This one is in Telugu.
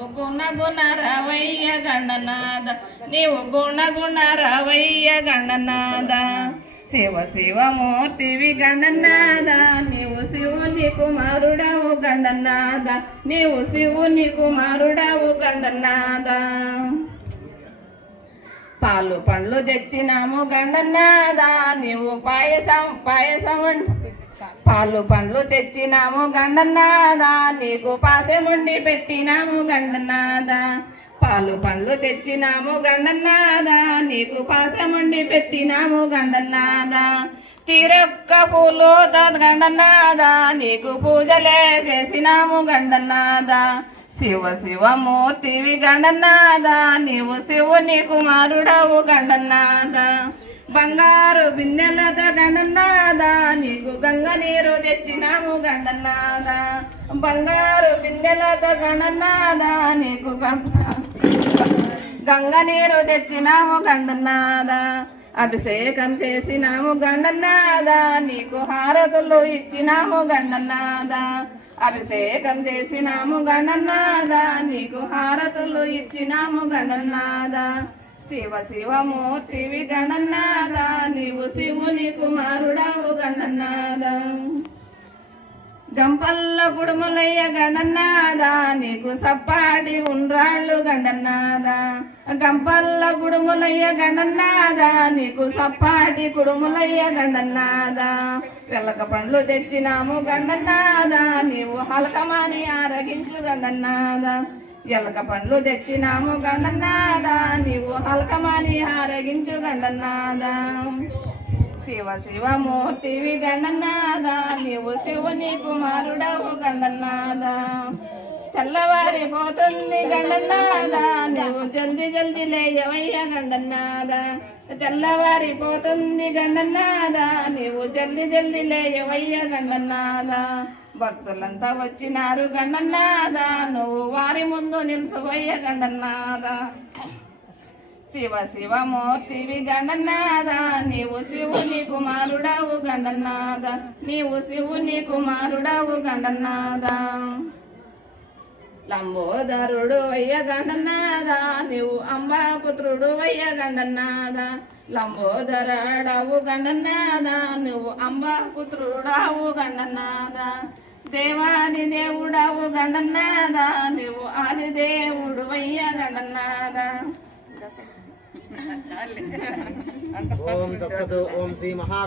నీవు గుణ గుణ రావయ్య గణనాథ నీవు గుణ గుణ రావయ్య గణనాథ శివ శివమూర్తివి గణనాథ నీవు శివుని కుమారుడవు గణనాథ నీవు శివుని కుమారుడవు గణనాథ పాలు పండ్లు తెచ్చినాము గణనాథ నీవు పాయసం పాలు పండ్లు తెచ్చినాము గణనాథ నీకు పాసముండి పెట్టినాము గణనాథ పాలు పండ్లు తెచ్చినాము గణనాథ నీకు పాసముండి పెట్టినాము గణనాథ తీరొక్క పూలు గణనాథ నీకు పూజలే చేసినాము గణనాథ శివ శివమూర్తివి గణనాథ నీవు శివుని కుమారుడవు గణనాథ బంగారు బిన్నెలతో గణనాథ నీకు గంగ నీరు తెచ్చినాము గణనాథ బంగారు బిన్నెలతో గణనాథ నీకు గంగ నీరు తెచ్చినాము గణనాథ అభిషేకం చేసినాము గణనాథ నీకు హారతులు ఇచ్చినాము గణనాథ అభిషేకం చేసినాము గణనాథ నీకు హారతులు ఇచ్చినాము గణనాథ శివ శివమూర్తివి గణనాథ నీవు శివుని కుమారుడవు గణనాథ గంపల్ల కుడుములయ్య గణనాథ నీకు సప్పాటి ఉండ్రాళ్ళు గణనాథ గంపల్ల కుడుములయ్య గణనాథ నీకు సప్పాటి కుడుములయ్య గణనాథ వెలక పండ్లు తెచ్చినాము గణనాథ నీవు హలకమాని ఆరగించు గణనాథ ఎలక పండ్లు తెచ్చినాము గణనాథ నీవు హల్కమాని ఆరగించు గణనాథ శివ శివమూర్తివి గణనాథ నీవు శివుని కుమారుడవు గణనాథ తెల్లవారిపోతుంది గణనాథ నీవు జల్ది జల్ది లేయవయ్య గణనాథ తెల్లవారిపోతుంది గణనాథ నీవు జల్ది జల్ది లేయవయ్య గణనాథ భక్తులంతా వచ్చినారు గణనాథ నువ్వు వారి ముందు నిలుసువయ్య గణనాథ శివ శివమూర్తివి గణనాథ నీవు శివుని కుమారుడవు గణనాథ నీవు శివుని కుమారుడవు గణనాథ లంబోదరుడు వయ్య గణనాథ నీవు అంబాపుత్రుడు వయ్య గణనాథ లంబోదరుడవు గణనాథ నువ్వు అంబాపుత్రుడవు గణనాథ దేవాది దేవుడవు గణనాథ నువ్వు ఆది దేవుడు వయ్య గణనాథ ఓం శ్రీ మహా